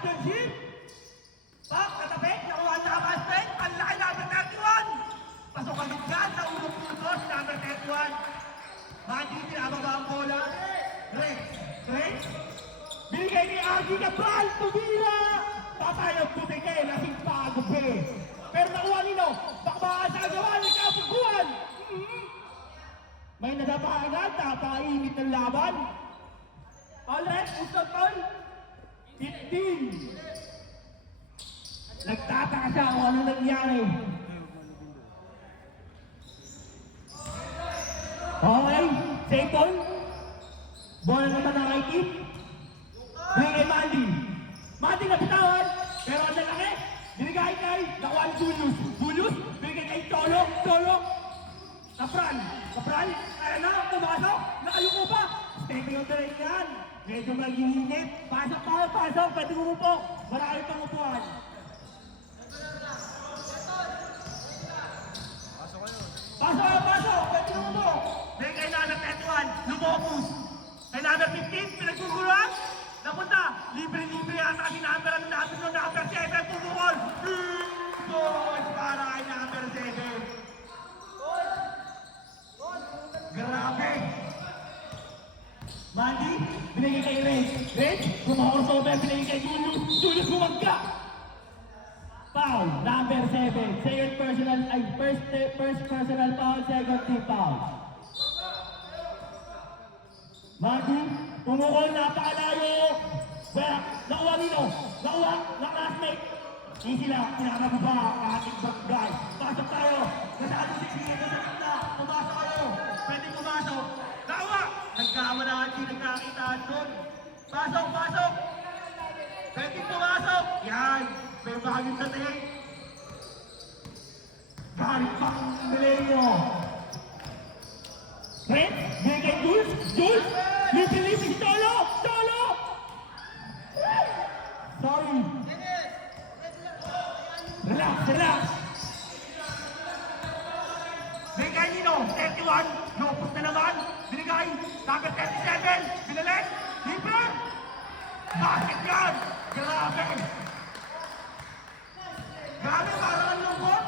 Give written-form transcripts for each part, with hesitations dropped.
captainship. Pak, katabi, nakuha ang nakapaspin. Ang laki number 31. Pasok agad ka sa unang putos, number 31. Mandi, pinababa ang bola. Rex. Binigay ni Agi Cabral, tumira. Papayag Butikay, lasing pagabi. Pero nakuha nino, bakbakan sa agawan ni Kapuguan. May nadapaangan, napainit ng laban. Alright, usap tol. 15. Nagtataka siya kung ano nangyari. Okay, second. Bola naman ng IT. Bring kay Mandy. Mandy nabitawan, pero ang lalaki. Binigay kay nakuha ni Julius. Binigay kay Cholo. Kapral, kaya na, pumasok. Nakayuko pa. Stepping on the ring yan. Medyo mag-iinit. Pasok. Pwede umupo. Marami pang upuan. Pasok. Pwede umupo. Then kay number 21, Lumopus. Kay number 15, pinagkukulang. Napunta. Libre yata si number 7. Pumukol. Goals para kay number 7. Grabe. Mandy, binigay kay Red, kumahorsover, binigay kay Julius bumagka. Foul, number 7. First personal foul, second team foul. Mandy, pumukol, napakalayo. Nakuha nino, na classmate. Easy lang, pinakababa ang ating backguy. Pasok tayo, masyado siksingin sa gitna. Pumasok kayo, pwede pumasok. Nakuha! Nagkamalaan, di nagkakitaan doon. Pasok! Pwede pumasok! Yan! May bagong dating. Galing pang Milenio. Red, bigay kay Jules! Lipi si Cholo! Sorry! Relax! Binigay nino, 31, Lopus na naman. Binigay, number 37, binalik, libre. Bakit yan? Grabe, parang ang lungkot.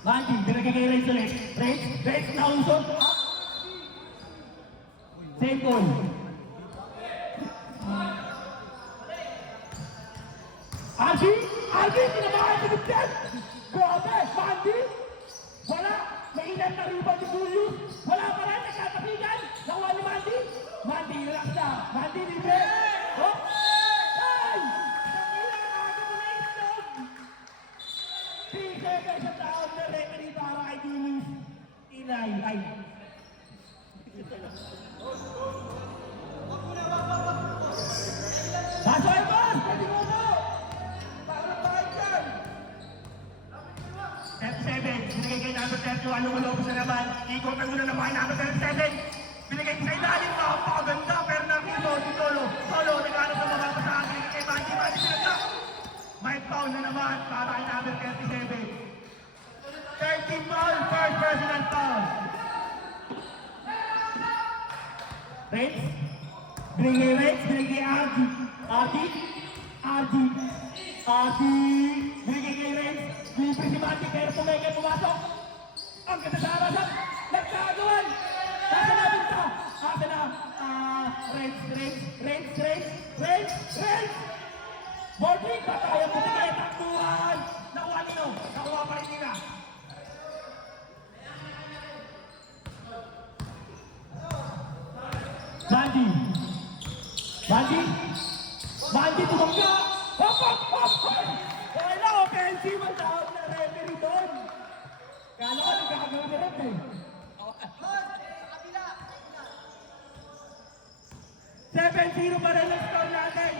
Mandy, binigay kay Rage ulit. Rage, nausot. Same goal. Alvin, tinabahan sa gityan! Grabe, Mandy! Wala! May ilan na riba ni Julius! Wala pa rin, nagkatapigan! Nakuha ni Mandy! Mandy, relax na! Mandy, libre! Oh! Ay! Nakilang aga mo na itlog! 3 seconds sa taon na referee para kay Julius! Inay, ay! Pasok ay boss! Pwede mo mo! 37, binigay kay number 31, lumulopos na naman. Ikotan mo na naman kay number 37. Binigay sa ilalim, napakaganda, pero nakito si Cholo. Naghanap na mababa sa akin, kay Mandy pinagka. May foul na naman para kay number 37. 13 foul, first personal foul. Reds, binigay kay Ardy, binigay kay Reds. Libre si Mandy, pero pumegay pumasok. Ang ganda sa arasan. Nagkagawan. Nasa na binta. Asa na. Reds. Boarding, pataya mo si kaya taktuhan. Nakuha nino. Nakuha pa rin nila. Mandy, tumangga. Hop. Wala, offensive ang tawag na referee doon. Kala ko nagkakagawin na rin eh. 7-0 pa rin ang score natin.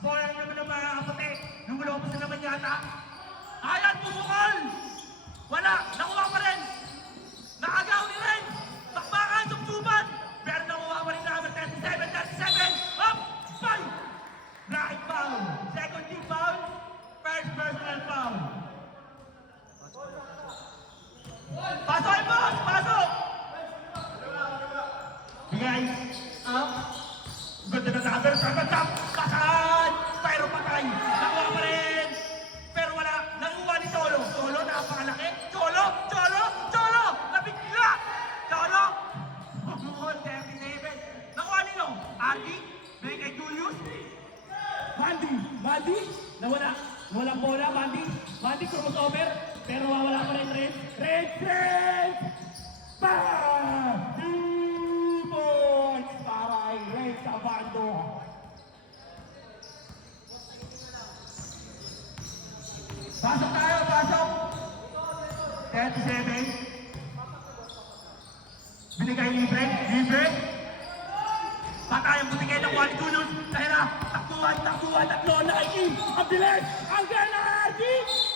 Bola naman ang mga kaputi. Lumulopos na naman yata. Ayan, pumukol! Wala, nakuha pa rin. Nakagaw ni Ren. Takbakan, sumsuban. Pero nakuha pa rin naman 37. Up! 5! Right foul. Second team foul. First personal foul. Pasok, boss! Pasok! guys. Ganda na number. Kagandang pasad. Pero patay. Nakuha pa rin. Pero wala. Nakuha ni Cholo. Cholo, napakalaki. Cholo. Nabigla. Cholo. Oh, 37. Nakuha nino. Ardi. Bigay kay Julius. Mandy. Walang bola, Mandy crossover. Pero wala pa rin Red. Bam! 2 points para kay Red Sabando. Pasok tayo. 37. Binigay libre. Patay ang butigay ng Wally Julius. Dahil na, takbuhan, tatlo na kay Kim. Ang bilis, ang gana,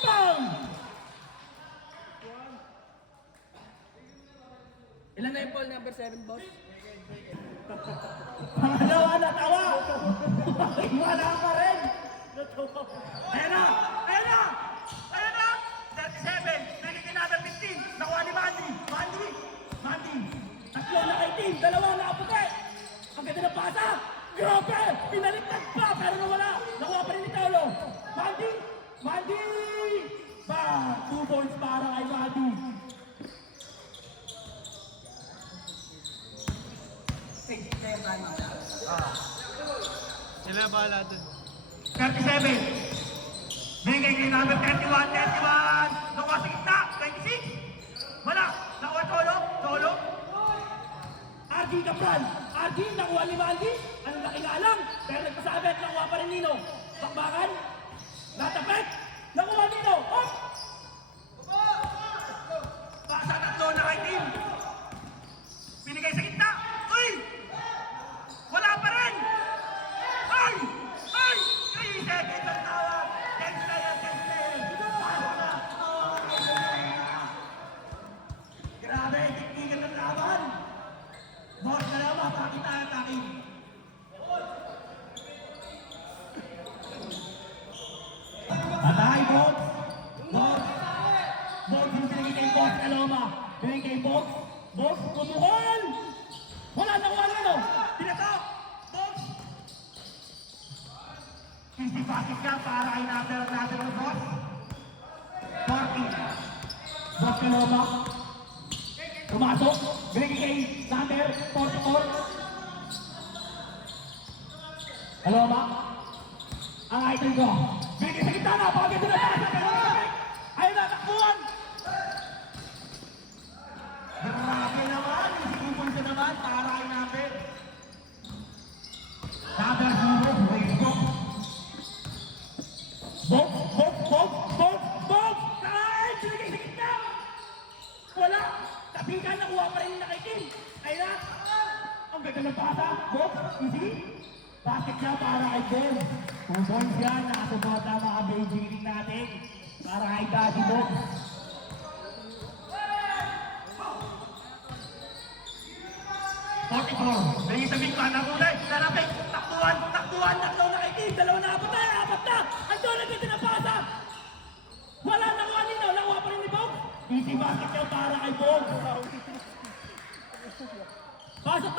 bang! Ilan na yung ball number 7, boss? Pangalawa na tawa! Wala pa rin! Ayan na! 37! Nagiging number 15! Nakuha ni Mandy! Tatlo na kay Kim, dalawa na kaputi! Ang ganda ng pasa! Grabe! Pinaliktad pa! Pero nawala! Nakuha pa rin ni Taulo! Mandy! Bang! 2 points para kay Mandy! Sila bahala dun. 37. Bigay kay number 31. Nakuha sa gitna. 26. Wala. Nakuha Cholo. RG Capral. RG nakuha ni Mandy. Ano nakilalang? Pero nagpasabit. Nakuha pa rin Nino. Bakbakan. Natapet. Nakuha Nino. Up. Pasa tatlo na kay team. Binigay sa gitna. Uy! Wala pa rin! Ay! 3 seconds ang tawag! 10 player! Paano na? Grabe, tiktikan ng laban! Boss na naman, pakita ang akin! Patay, Box! Box, yung binigay kay Box Aloma! Binigay kay Box! Box, putukol! Wala na no? Pinatok! Box! Easy basket ka para kay number ng Box. 40. Box Aloma. Pumasok. Binigay kay number 44. Aloma. Ang item ko. Binigay sa gitna na. Pagkito na pasa. Ayun na, takbuhan! Grabe naman! Isipon ko naman para kay number. Number 0, raise Box! Ay! Binigay sa gitna! Wala! Tabigan, nakuha pa rin na kay Kim. Ayun na! Ang ganda ng pasa. Box, easy. Basket siya para kay Kim. 2 points yan. Nakasupota mga Beijing natin. Para kay Daddy Box. Bigay sa big man, nakulay, narapit, takbuhan, tatlo na kay Kim, dalawa na apat na! Ando na ganda ng pasa! Wala nakuha nino, nakuha pa rin ni Bob. Easy basket niya para kay Bob. Pasok,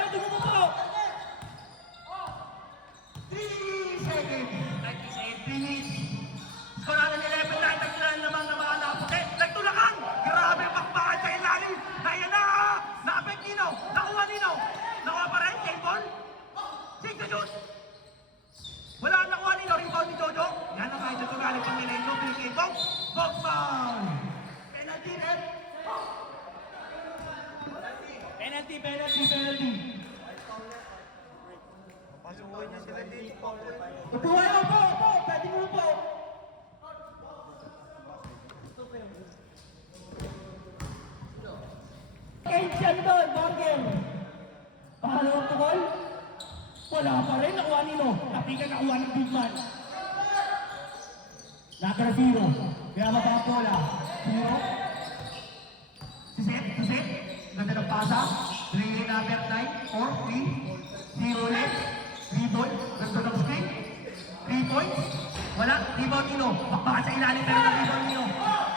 pwede mo po! 3 seconds, 98 minutes. Score natin 11, nagtaglan naman na mga naputi. Nagtulakan! Grabe, pakbakan sa ilalim! Ayan na! Naapek Nino! Nakuha Nino! Nakuha pa rin, game ball! Take the shoot! Wala nakuha Nino, rebound ni Jojo. Yan ang kahit ito galing pang nilay, no, game ball! Box foul! Penalty, net! Penalty! Pasukin niya sila dito. Upo! Pwede mo upo! Kensian doon, Morgan! Pangalawang tukol? Wala pa rin, nakuha Nino. Tapikan nakuha ng big man. Number 0. Kaya mapapola. 0. Suset. Ganda ng pasa. Relay number 9, 4, 3. 0 left. Rebound. Ganda ng screen. 3 points. Wala. Rebound Nino. Bakbakan sa ilalim pero ng rebound Nino.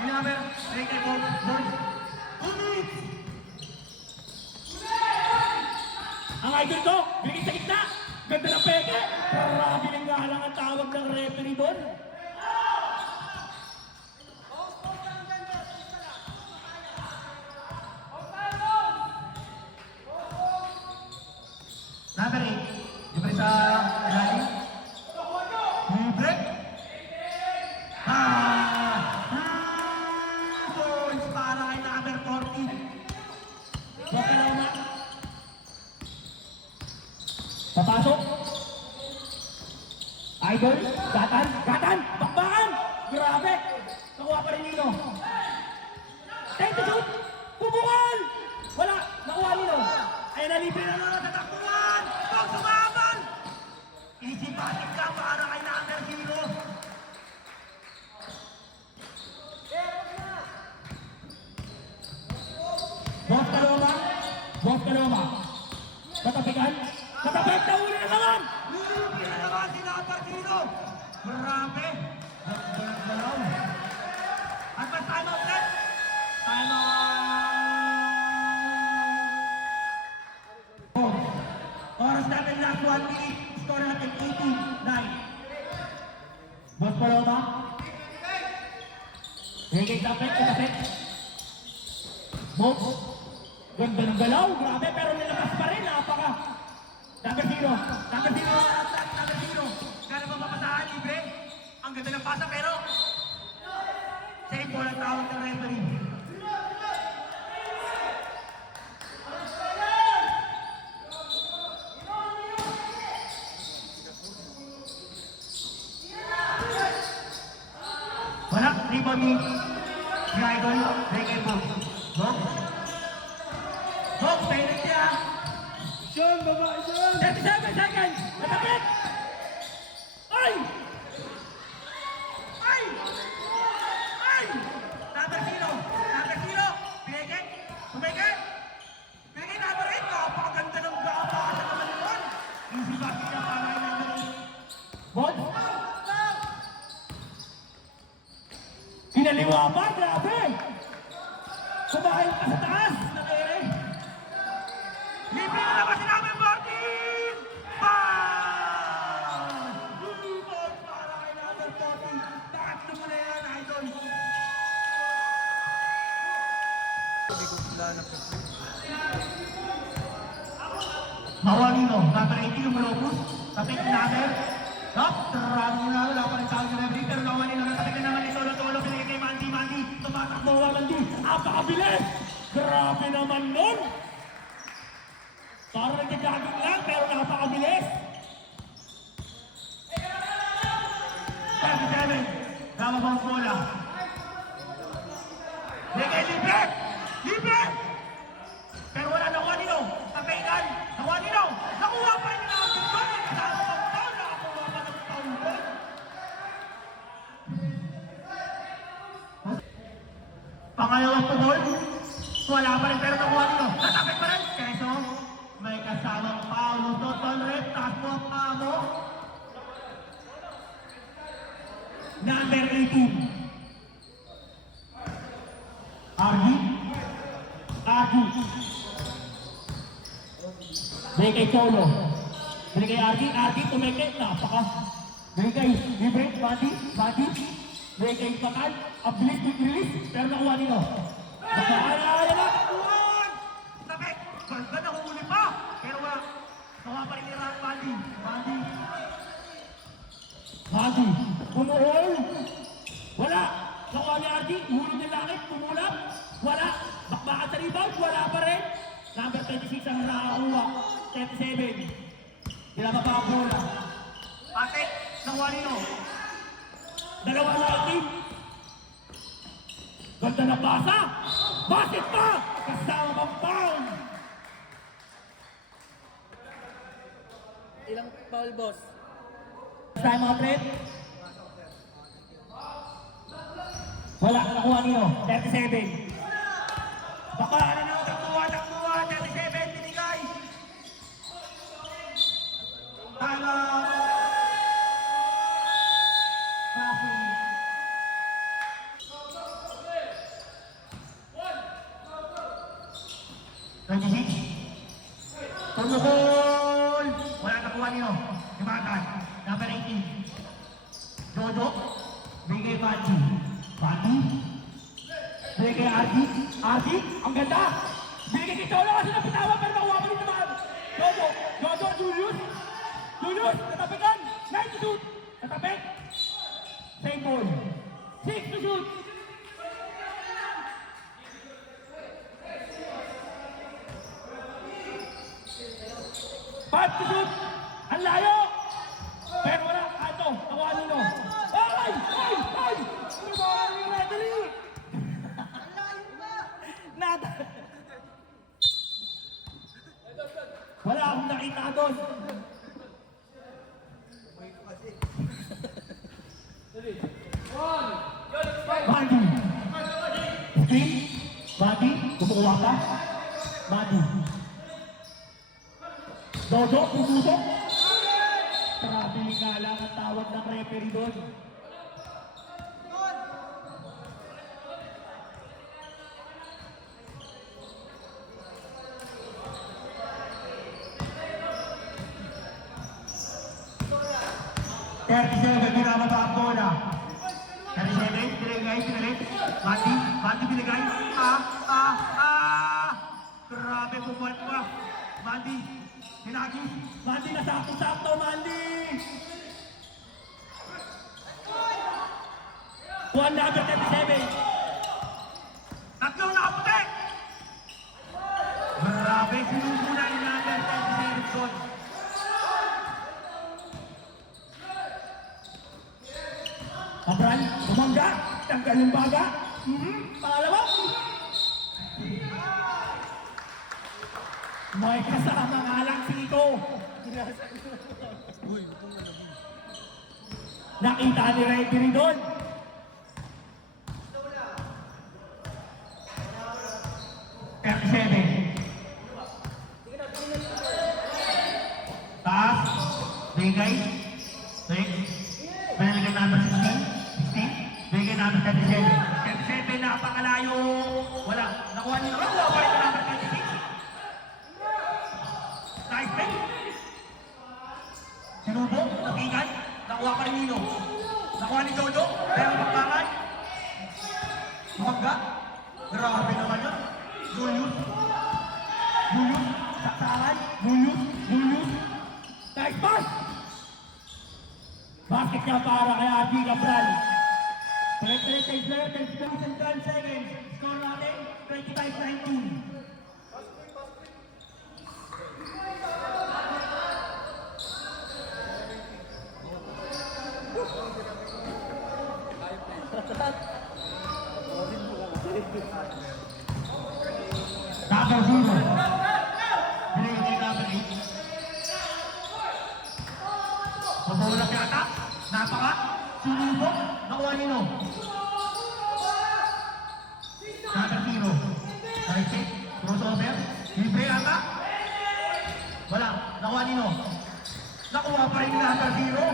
Yung number. Relay ball. 2 minutes. idol ko, bigay sa gitna. Ganda ng peke. Grabe ng galang ang tawag ng referee doon. Number 8, libre sa ilalim. Libre. Points para kay number 40. Bakalama. Papasok. Idol, gatan, bakbakan. Grabe. Nakuha pa rin Nino. Time to shoot. Bubukal. Wala, nakuha Nino. Ay, nalibre na naman sa takbuhan. Huwag sumaban. Easy batting ka para kay number 0. Boss Kaloma. Katapikan. Katapik na uli na naman. Libre na naman si number 0. Grabe. Galaw. At mas time out net. Time out. Oras natin last 1 minute. Score natin 18-9. Boss Kaloma. Higay tapik. Boss. Ganda ng galaw. Grabe, pero nilabas pa rin. Napaka. Number 0. Number 0 attack, number 0. Gano'n ba mapasahan, libre? Ang ganda ng pasa pero save ball ang tawag ng referee. Wala, 3 ball me. Si Idol, break and box. Box. Box, penalty niya. Sean, babae Sean! 37 seconds. Katapik. Ay! Ay! Ay! Number 0! Number 0! Pinigay! Tumigay! Pinigay number 8! Napakaganda ng gapa sa naman yun! Easy basket na para kay number 8. Boss. Kinaliwa pa. Grabe. Kumain pa sa taas. Nakere. Libre na naman si number 14! Bang! 2 points para kay number 14. Tatlo mo na yan, Idol! Mawalino, number 18 yung Malopus. Tapik number. Top, trano na, wala pa rin tawag sa referee. Pero Mawalino, natapik na naman ni Solo. Pinigay kay Mandy. Tumatakbo Mandi. Napakabilis. Grabe naman nun. Parang nagkagagong lang, pero napakabilis. 37. Tama ba ang bola? Ligay, libre! Libre! Pero wala nakuha nino. Tapikan. Nakuha nino. Nakuha pa rin ang foul. Kasama pang foul. Nakakuha pa ng foul doon. Pangalawang pumol. Wala pa rin pero nakuha nino. Natapik pa rin. Keso. May kasamang foul. Total red. Taas mo ang paa mo. Number 18. Argi. Bigay kay Solo. Bigay kay Argi tumeke. Napaka. Bigay kay libre. Badi. Bigay kay Bakal. Abilis, quick release. Pero nakuha nino. Bakal. Takbuhan! Tapik! Ganda na humuli pa! Pero wala. Nakuha pa rin ni Badi. Pumuhol. Wala. Nakuha ni Argi. Hulog ng langit. Pumulap. Wala. Bakbakan sa rebound. Wala pa rin. Number 26 ang nakakuha. 37. Sila mapapula. Patek! Nakuha nino. Dalawa sa team. Ganda na basa. Basket pa. Kasama pang foul. Ilang foul, boss? Time out red. Wala. Nakuha nino. 37. Baka ano na, takbuhan! 37, binigay! Tala! Passing. Twenty-six. Tumukol! nakuha nino. Himatan. Number 18. Jojo. Bigay Bati. Bati. Bigay Ardi. Ardi. Ang ganda. Bigay kay Cholo kasi napitawan pero nakuha pa rin naman. Jojo. Jojo. Julius. Julius. Natapikan. 9 to shoot. Natapik. Same ball. 6 to shoot. Five to shoot! Ang layo! Pero wala, ato, nakuha nino. Ay! Ay! Ay! Nakuha nino referee! Nada! Wala akong nakita doon. Badi! Screen! Badi! Kumukuha ka? Badi! Dodo, putusok. Grabe nga lang ang tawag ng referee doon. Ginamaba ang bola. 37, binigay. Bandi binigay. Grabe, bumuhat pa. Bandi. Hinagi! Mandi na sakto-sakto, Mandi! Juan number 37. Tatlong nakaputi! Grabe, sinubula yung number 37 doon. Abran, umangga, tanggal yung baga. Pangalawa. May kasama nga lang si Iko. Nakita ni referee doon. Taas, bigay, bigay number 16, bigay number 37, napakalayo, wala, nakuha niyo naman, wala pa rin number 26. Nice play. Sinubo, nakingay, nakuha pa rin nino, nakuha ni Jojo, pero magpangay, umangga, grabe naman yun, Julius, saksakan, Julius, nice pass! Basket niya para kay Adi Cabral. 10 seconds. Score natin, 25-19. Number 0. Binigay number 8. Mabulak yata. Napaka. Sinubok. Nakuha nino. Number 0. Right kick. Crossover. Libre yata. Wala. Nakuha nino. Nakuha pa rin number 0.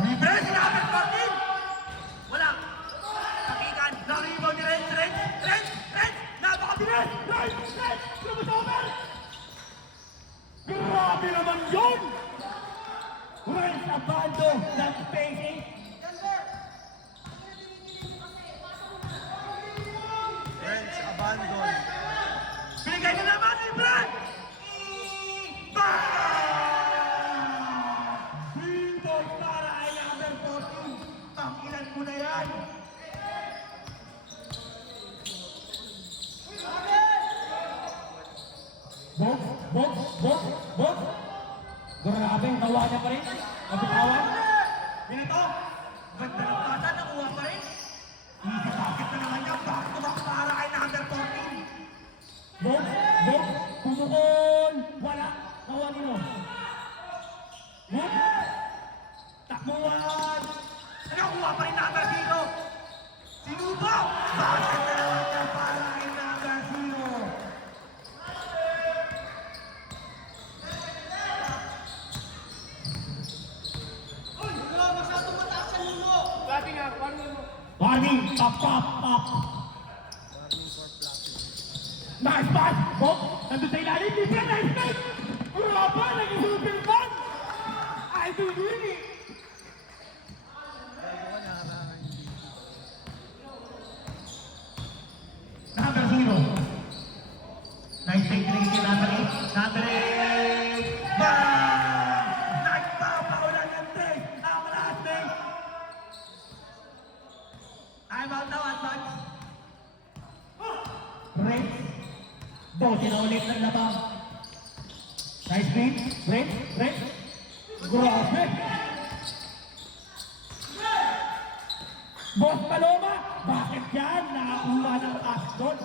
Libre si number 14. Wala. Takikan. Naribaw ni Renz. Napakabilis. Renz. Crossover. Grabe naman yun! Renz Abando, not spacing. Renz abandon. Binigay na naman ni Brad! Bang! Windows para ay number 14. Takilan mo na yan! Box! Grabe, nawa niya pa rin. Nabitawan. Ito. Ganda ng bata, nakuha pa rin. Easy bucket na naman niya. Back to back para kay number 14. Box! Pumukon! Wala. Nakuha nino. Takbuhan! Nakuha pa rin number 0. Sinubok! Bucket na naman niya para kay number 0. Warning! Pop! Nice pass! Bob, nandun sa ilalim, libre, nice pass! Grabe, naging super fan! Idol yun eh! Number 0. Nice take, number 8. Number 8! Bang! Nagpapaulan ng 3! Ang last take! Time out now, advance. Red. Bote na ulit ng labang. Nice green. Red. Red. Grabe. Boss Paloma, bakit yan? Nakakuha ng pass doon.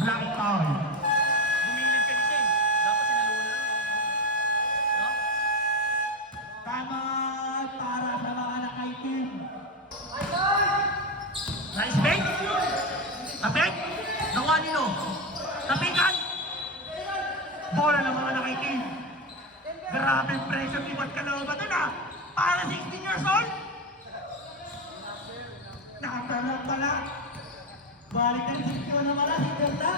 Black foul. Bumilid ka din. Dapat sinalunan. No? Tama para sa mga nakaitim. Nice bait. Kapit. Nakuha nino. Kapitan. Bola ng mga nakikin. Grabe pressure ni Bot Caloma dun ah. Para 16 years old. Nakatanong pala. Balik na rin siya na mala, si Berta.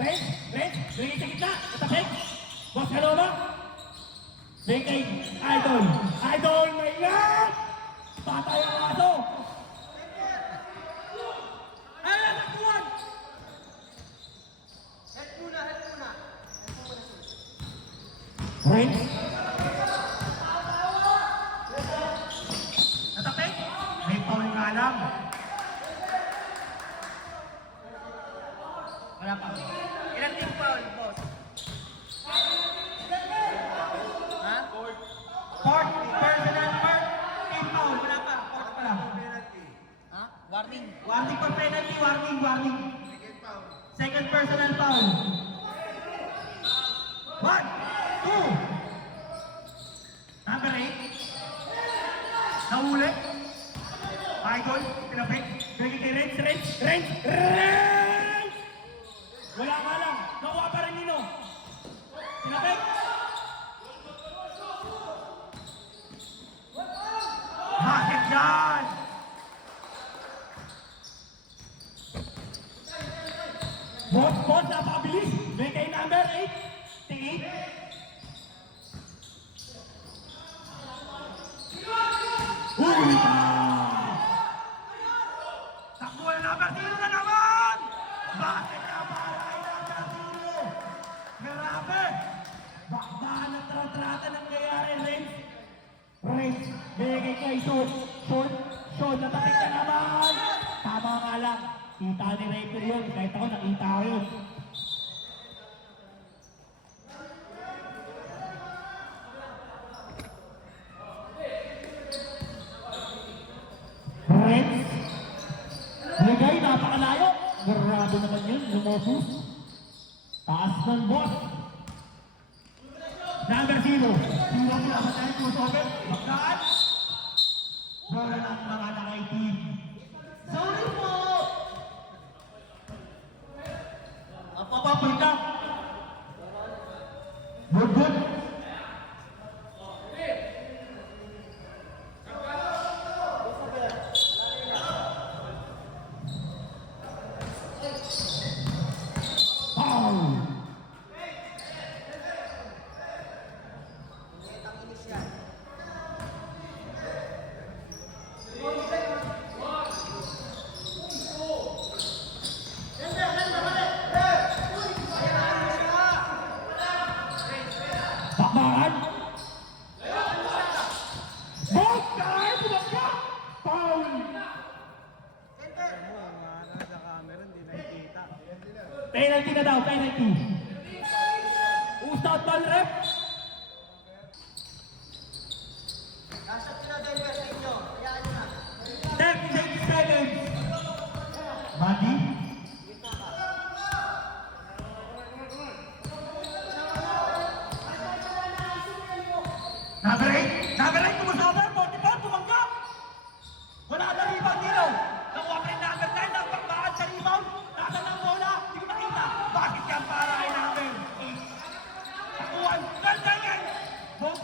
Red, red, bigay sa gitna, katapik. Boss Kaloma. Bigay, idol. Idol, may yan! Patay ang aso. Ay, nakuhan! Red. Natapik. May foul nga lang. Wala pa. Ilang team foul, boss? Ha? Fourth, personal fourth. Team foul, wala pa. Fourth pa lang. Ha? Warning. Warning for penalty, warning, warning. Second personal foul. 1, 2. Number 8. Nahuli. Idol, pinapit. Bigay kay Renz, Renz, Renz, Renz! Wala nga lang. Nakuha pa rin nino. Pinapit. Bakit yan? Boss, napakabilis. Bigay number 8. Tingin. Huli ka! Takbuhan na number 0 na naman! Bakit ka para kay number 0? Grabe! Bakbahan at trata ng nangyayari, Renz. Renz, bigay kay Sean. Sean, natapik ka naman! Tama nga lang. Kita ni Raper yun. Kahit ako nakita ko yun. Renz, bigay, napakalayo. Grabe naman yun, lumopos. Taas ng boss. Number 0. Sino pinaka tayo crossover? Magkaan. Bola ng mga nakaitim. Sorry po! Papapunta. Good. Foul. Bakbahan. Bakbahan! Bumagka! Foul! Sa camera, hindi nakikita. Penalty na daw, penalty. Ustot ball rep. Nasa Philadelphia sa inyo. Hayaan nyo na. 36 seconds. Mati. Number 8, tumusover, 44, tumangkap. Wala na rebound nilo. Nakuha pa rin number 10, nagpagbakan sa rebound. Nasa ng bola, hindi ko makita. Bakit yan para kay number 8? Nakuha, ganda yan. Box,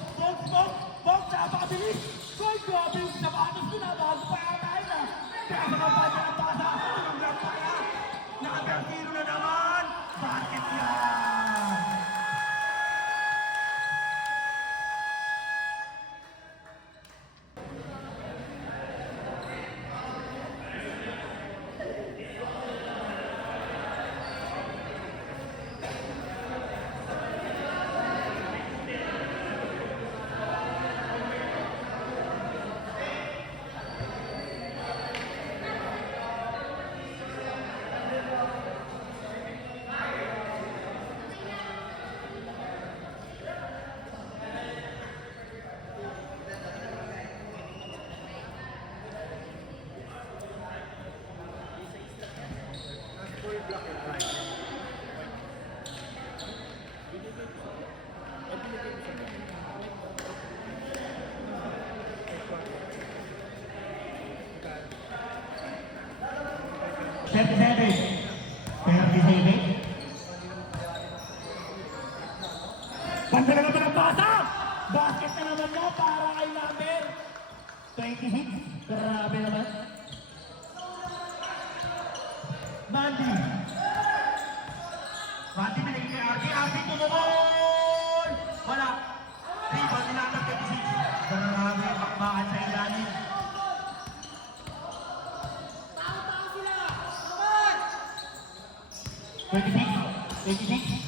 Ganda na naman ang basa! Basket na naman mo para kay number 26. Grabe naman. Mandy. Mandy, binigay kay RD. RD tumukol! Wala. Rebound ni number 26. Grabe, bakbakan sa ilalim.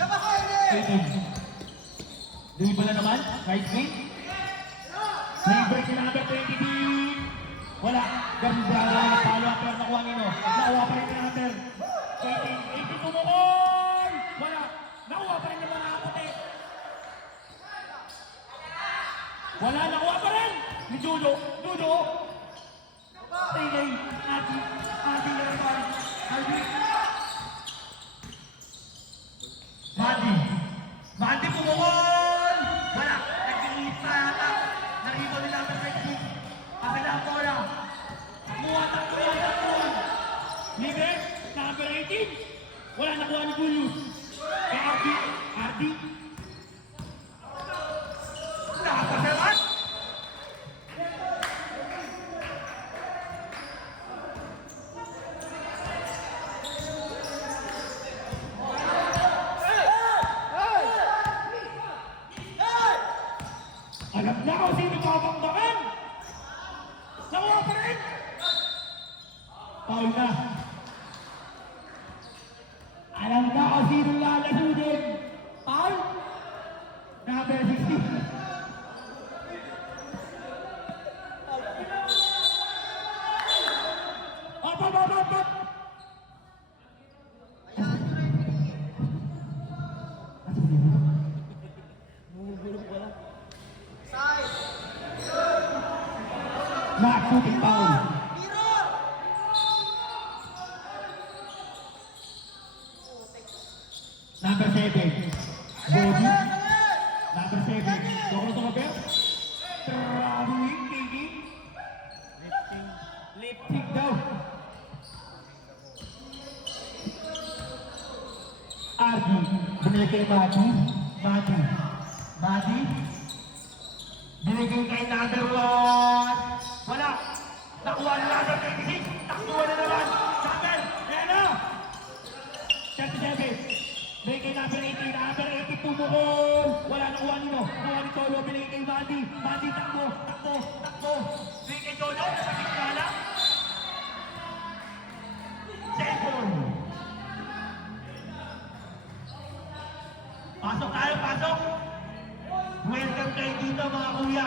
Labas ko, Eden! 18. Dribble na naman. Right wing. Dribble si number 26. Wala. Ganda. Follow up pero nakuha nino. Nakuha pa rin si number 18. 18 tumukol! Wala. Nakuha pa rin naman ang puti. Wala. Nakuha pa rin. Ni Judo. Judo. Tingay. Ati. Ati na naman. Ati. Mandy. Mandy pumukol! Wala. Nag-iinit na yata. Na-rebound ni number 26. Pakila ang bola. Takbuhan. Takbuhan. Libre. Number 18. Wala. Nakuha ni Julius. Kay RD. RD. Nakapasaman! Alam na kung sino babangbakan! Nakuha pa rin! Paul na. Alam na kung sino lalasunin! Paul? Number 16. Op! Side! Not shooting foul. Mirror! Number 7. Body. Number 7. Doko sa kapit. Traveling, kicking. Lifting daw. Ardi. Binigay kay Madi. Madi. Binigay kay number 1. Wala. Nakuha ni number 26. Nakuha na naman. Samuel. Ayan na! 37. Binigay kay number 18. Number 18 pumukol. Wala nakuha nino. Nakuha ni Tolo. Binigay kay Madi. Madi takbo. Binigay kay Jojo. Nasa gitna lang. Second. Pasok tayo, pasok. Welcome kayo dito mga kuya.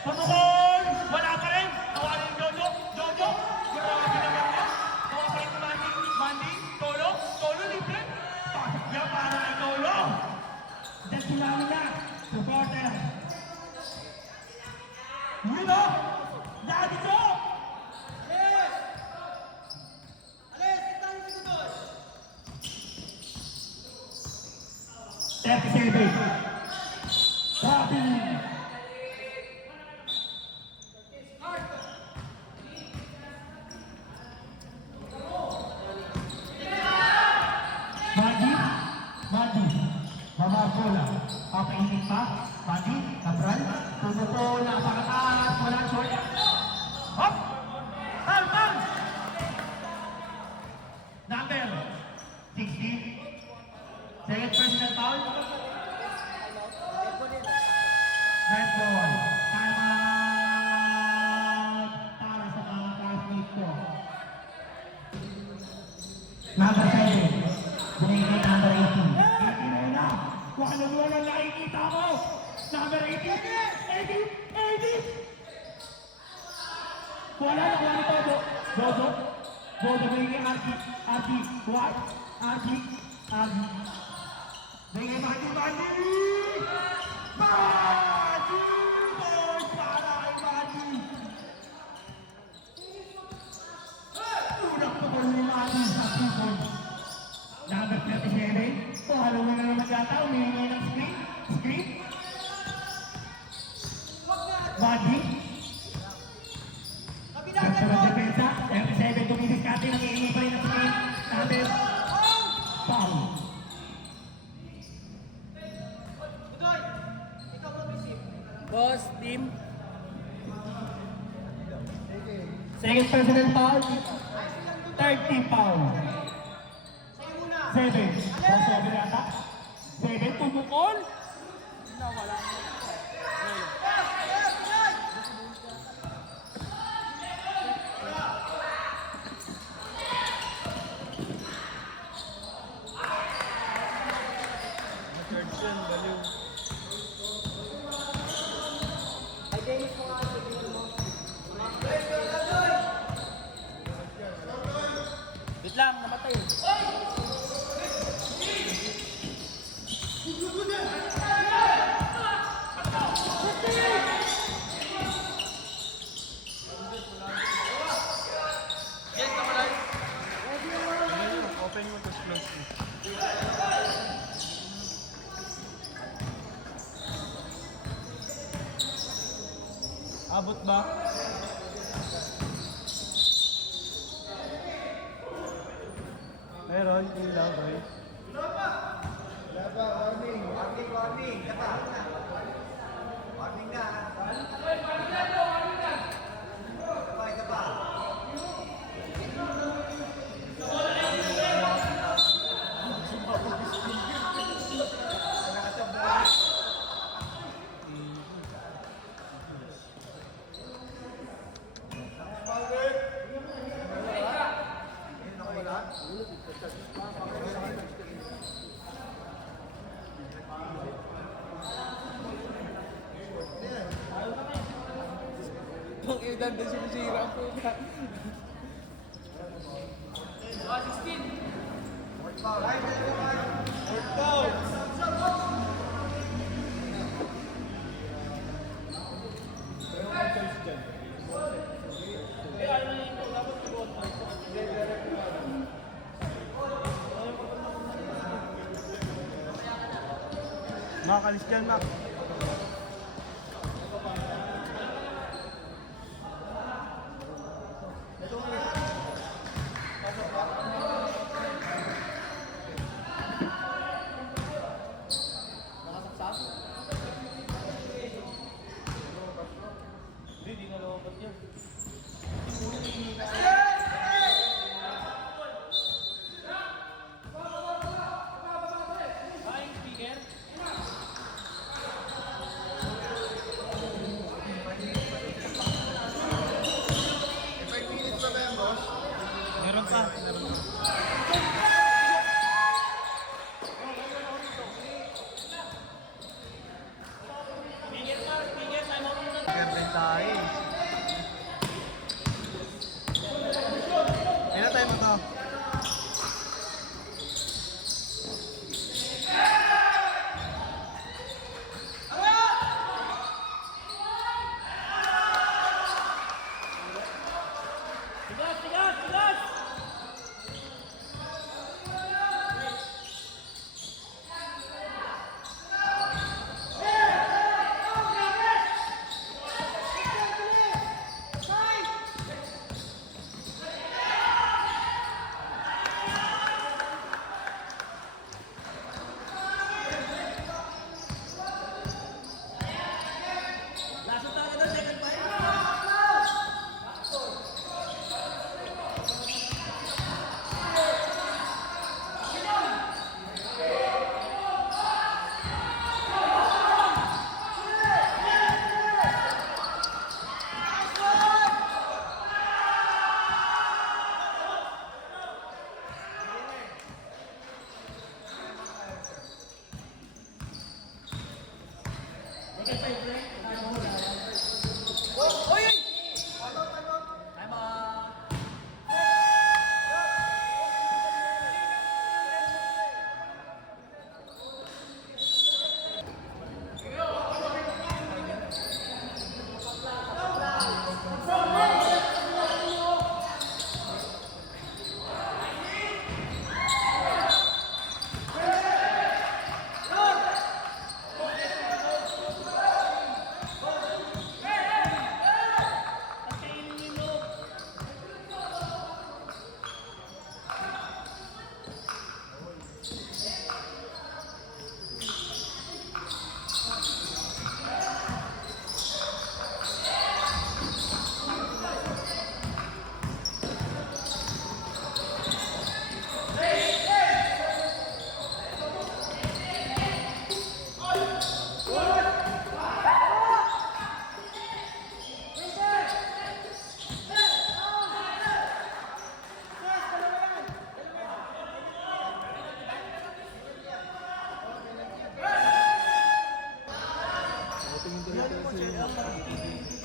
Pumukol! Wala pa rin! Nakuha ni Jojo. Jojo! Grabe naman yan. Nakuha pa rin si Mandy. Tolo. Libre. Pasok niya para kay Tolo. Diyan sila na. Supporter. Yun o! Lagi ko! Alis! Alis! Itang segundo! 37. Traveling. Madi. Mamabola. Papainit pa. Madi. Cabral. Tumubola. Pakataas. Walang short. Hop! Bang! Number 60. Second personal foul. Nice ball. Time out. Para sa mga classmates ko. Number 7. Binigay kay number 18. 18 na. Kung ano mo lang nakikita ko. Number 18. 18. Wala na kuha ni Todo. Bodo binigay kay RD. What? RD. Bigay Mandy! Mandy! Boys! Para kay Mandy! Unang pagod ni Madi sa tukod. Number 37. Pahalo na naman yata. Umihingi ng screen. Madi. Kabidagan Sa mo! depensa. 37. Tumidiskarte. Nangihingi pa rin ng screen. Number. Foul. Boss, team. Second personal foul. Third team foul. 7. O 7 yata. 7, tumukol. Wait lang, namatay. Open mo, tapos close mo. Abot ba? Meron, yun lang, boy. Warning, warning, warning. Kata. Warning na. Ika pa. Ang ilan din sinisira po. Makakalis dyan, Mac.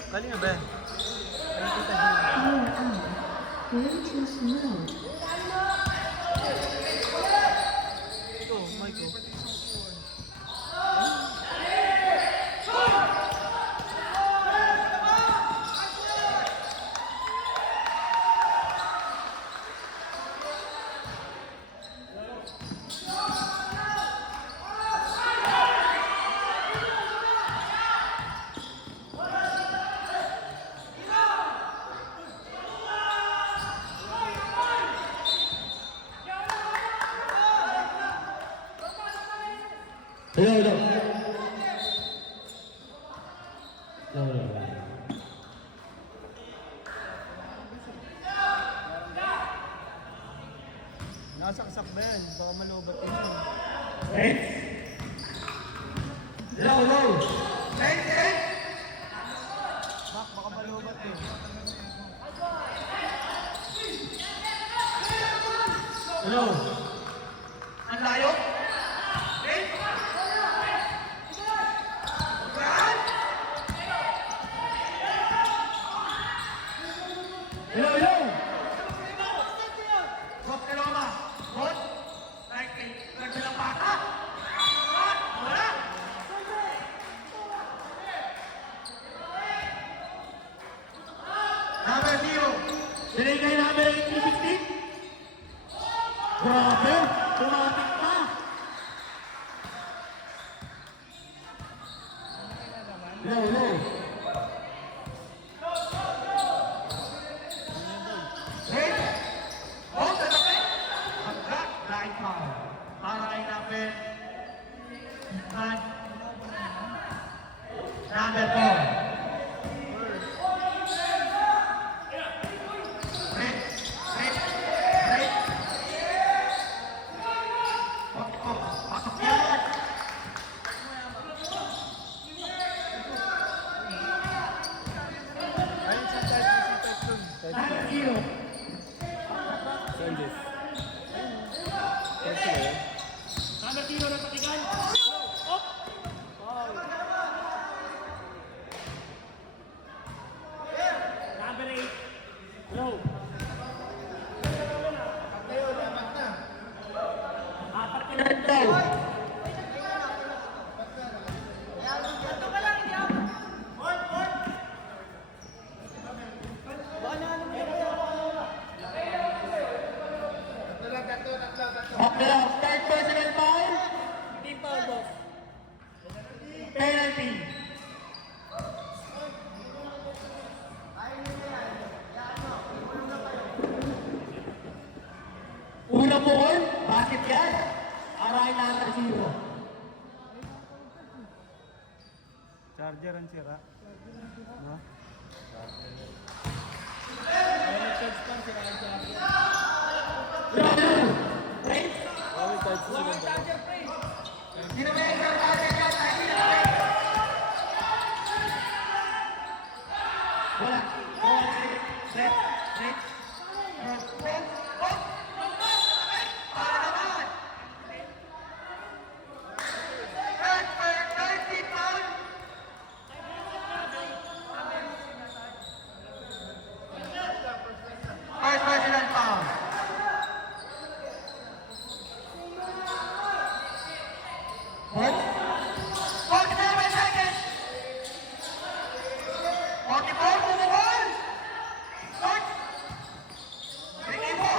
Galing ba? Power up. Bluetooth mode. Ito, Michael. Hello, hello. Hello, hello. Nasaksak ba yan? Baka malobot yun. Eight. Hello, hello. Baka malobot yun. Hello. Ang layo. Hello, hello. Bot ka lang ba? Bot? Nagbilang bata? Wala. Number 0. Binigay namin ang 350. Grabe. Tumatik pa. Hello, hello. Hey! Oh, tatapin! Hangga, right foul. Para kay number number 4. Red, red, red. Pasok yan! Ayun sa type dun. Number 0. Sandes. Number 0 ng patigan. Op. Number 8. Hello. Apat ka na rin daw. Okay, third personal foul. Team foul, boss. Penalty. Una ball, basket yan. Aray number 0. Charger ang sira. No? Wala. Set. Set. First personal foul. What? 47 seconds. 44 to the ball. Shot. Bigay mo.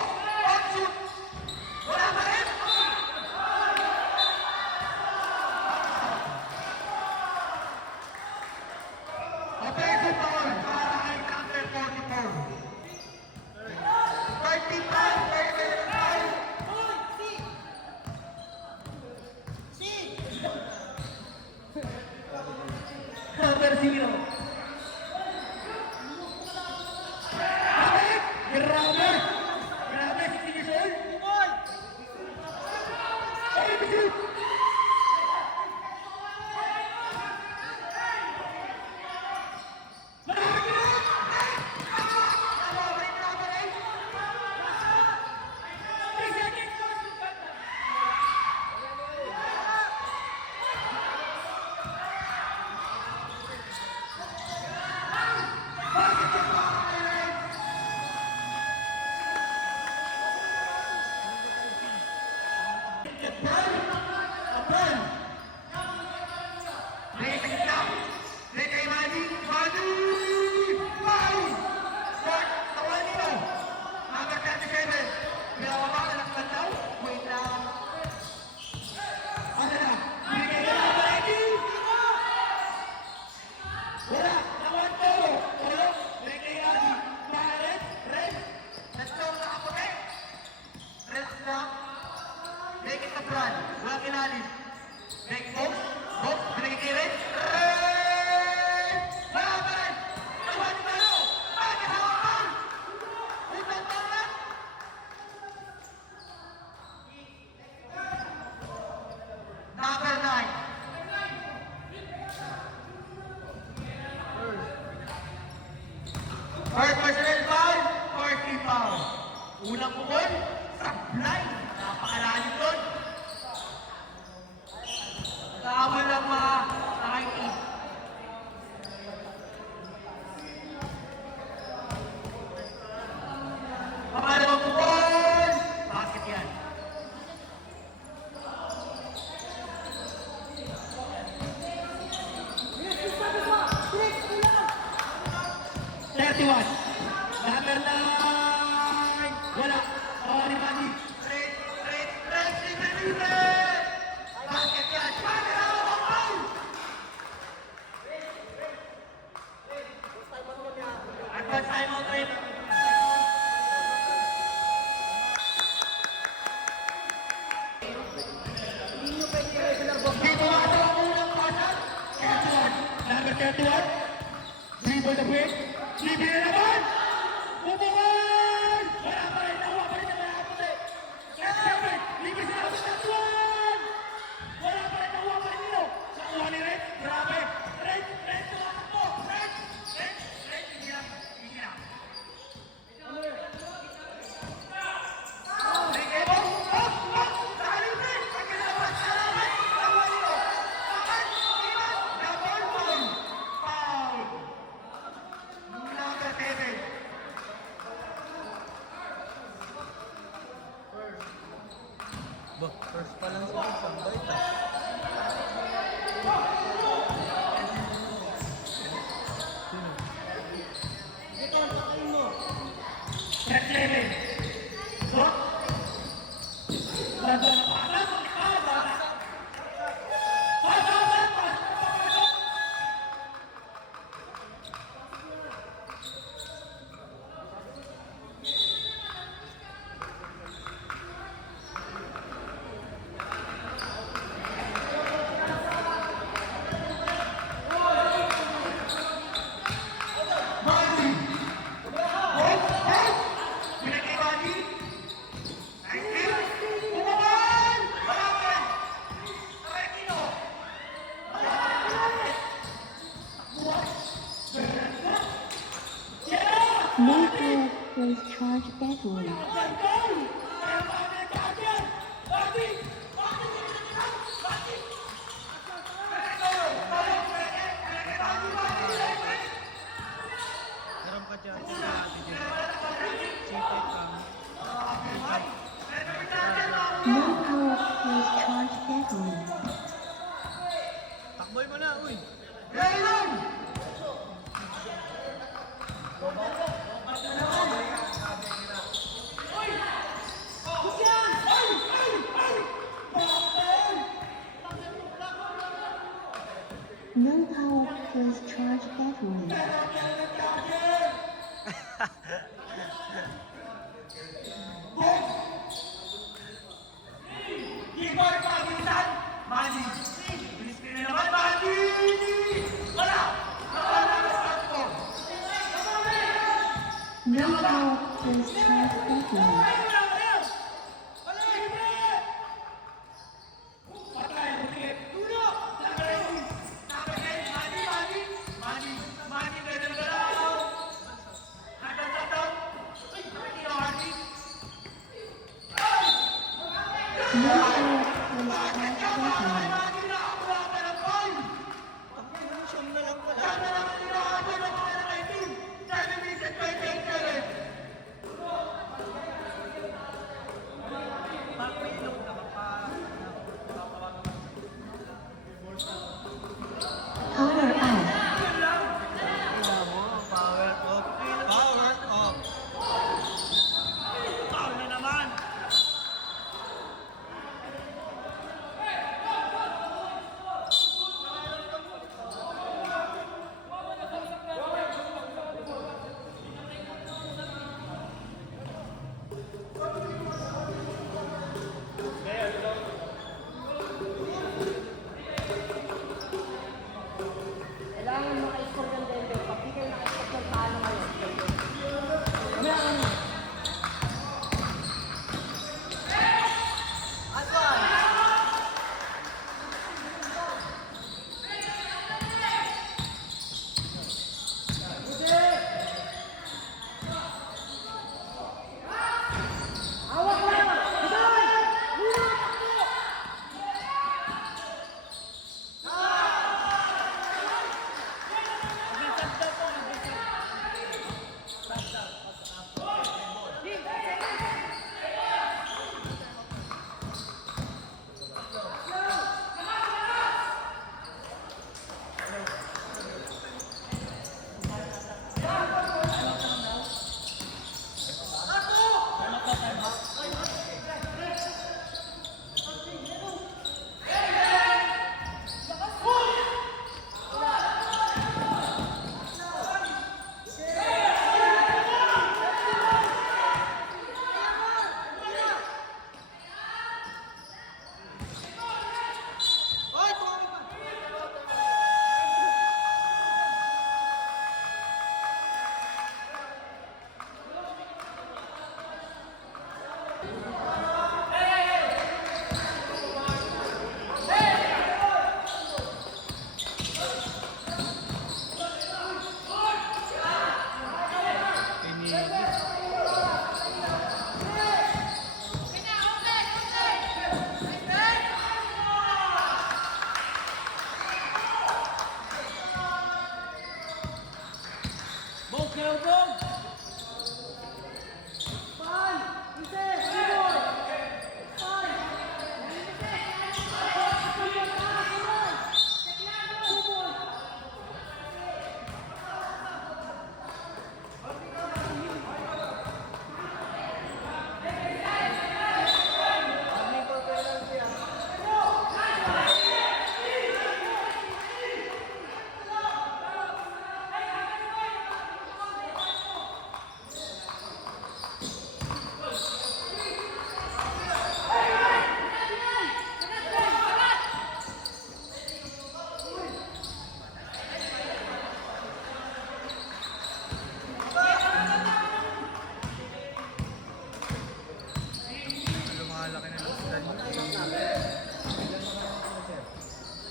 Out shoot. Wala pa rin. Offensive foul para kay number 44. 35, 35. Number 0. Grabe! Grabe si Sinisol! Ay, shoot! Fourth personal foul, fourth rebound. Unang pukol, sablay. Napakalalim doon. Tama lang mga nakikita. Pangalawang pukol, basket yan. Number 9! Wala! Kawali Mandy! Red! Basket yan. Pangalawang foul. Advance timeout rin! Dito ata ang unang pasal! 31! Number 31! Dribble the break! Dribble na naman! Bubungan! Wala pa rin! Nakuha pa rin na wala pa rin! 37! Ligis na ako sa 31! Wala pa rin! Nakuha pa rin nilo! Sa kuha ni Red! Grabe! Red! Tumatakbo! Red! Hindi na! First pa lang sa isang baita. Red level! So? Nandun na para! Mayfield plays charge backwards. Mayfield plays charge backwards. Takboy mo na, uy. No power plays charge backwards. Igor Pagilitan! Mandy! Bilis ka na naman, Mandy! Wala! Nakawala na sa platform! No power plays charge backwards. Patay, butikit! Mandy, pwede na galaw! Nagtatataw! Hardy! No power plays charge backwards. Mandy, nakakuha ka ng ball! Siyam na lang pala. Saan na lang ang hinahabol ng mga team? 7 minutes and 28 seconds!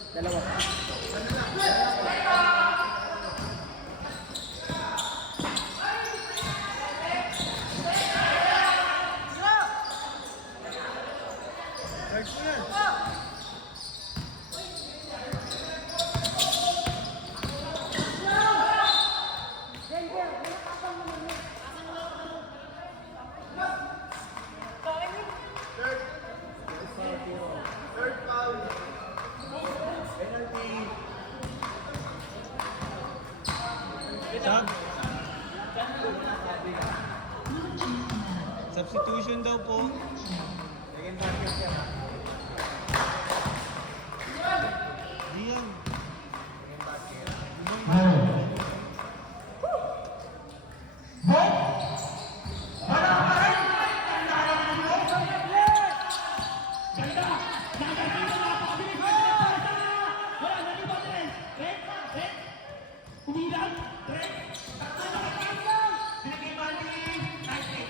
Dalawa. Substitution daw po. Diyan. Ganda! Nakakasino, napakabilis! Pasa! Wala, nalipat rin! Red! Red! Umilang! Red! Binigay Mandy. Nice hit.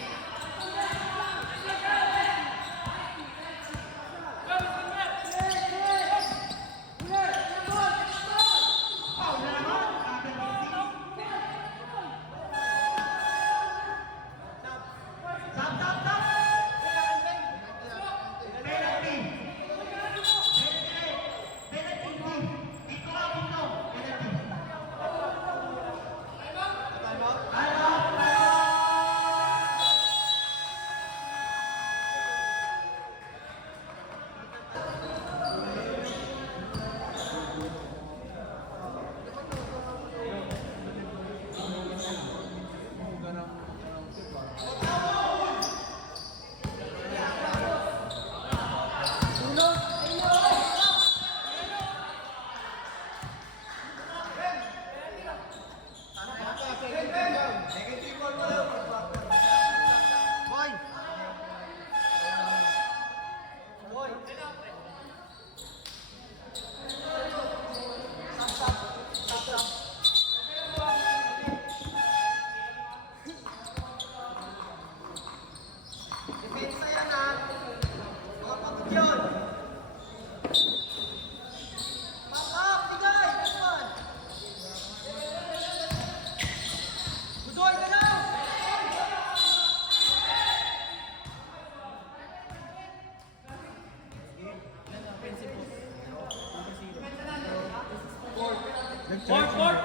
Nag-charge.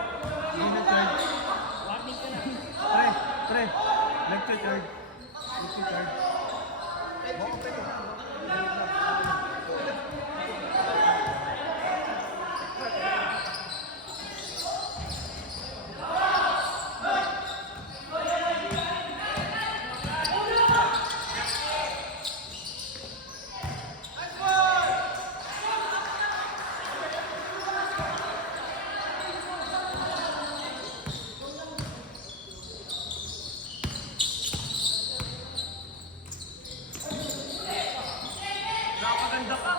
Hindi nag-charge. Pre. Nag-charge. Nag-charge. Napaganda ka.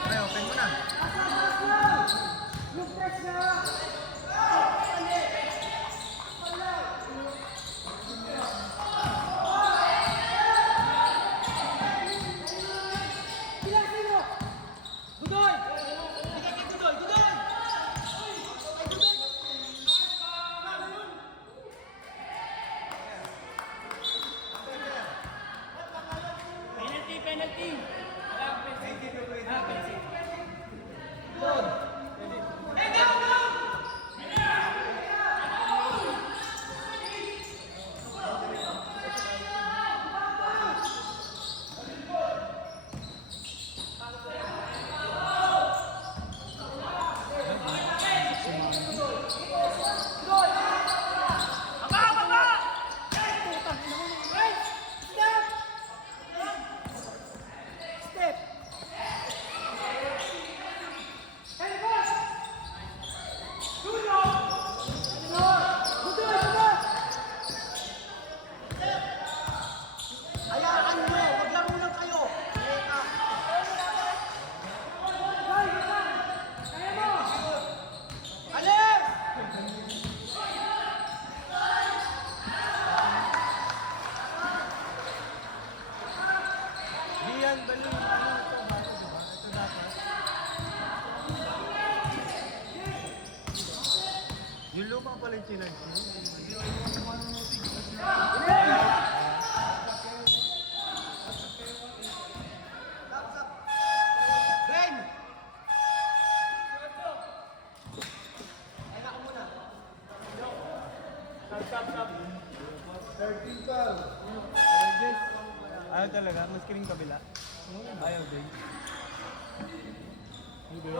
Pre, open mo na. Penalty! Step! dali. Ano, ito bato, diba? Ito dapat. Yung luma pala yung chinag. Ayaw talaga, maskiling kabila. Ayaw din. Hindi.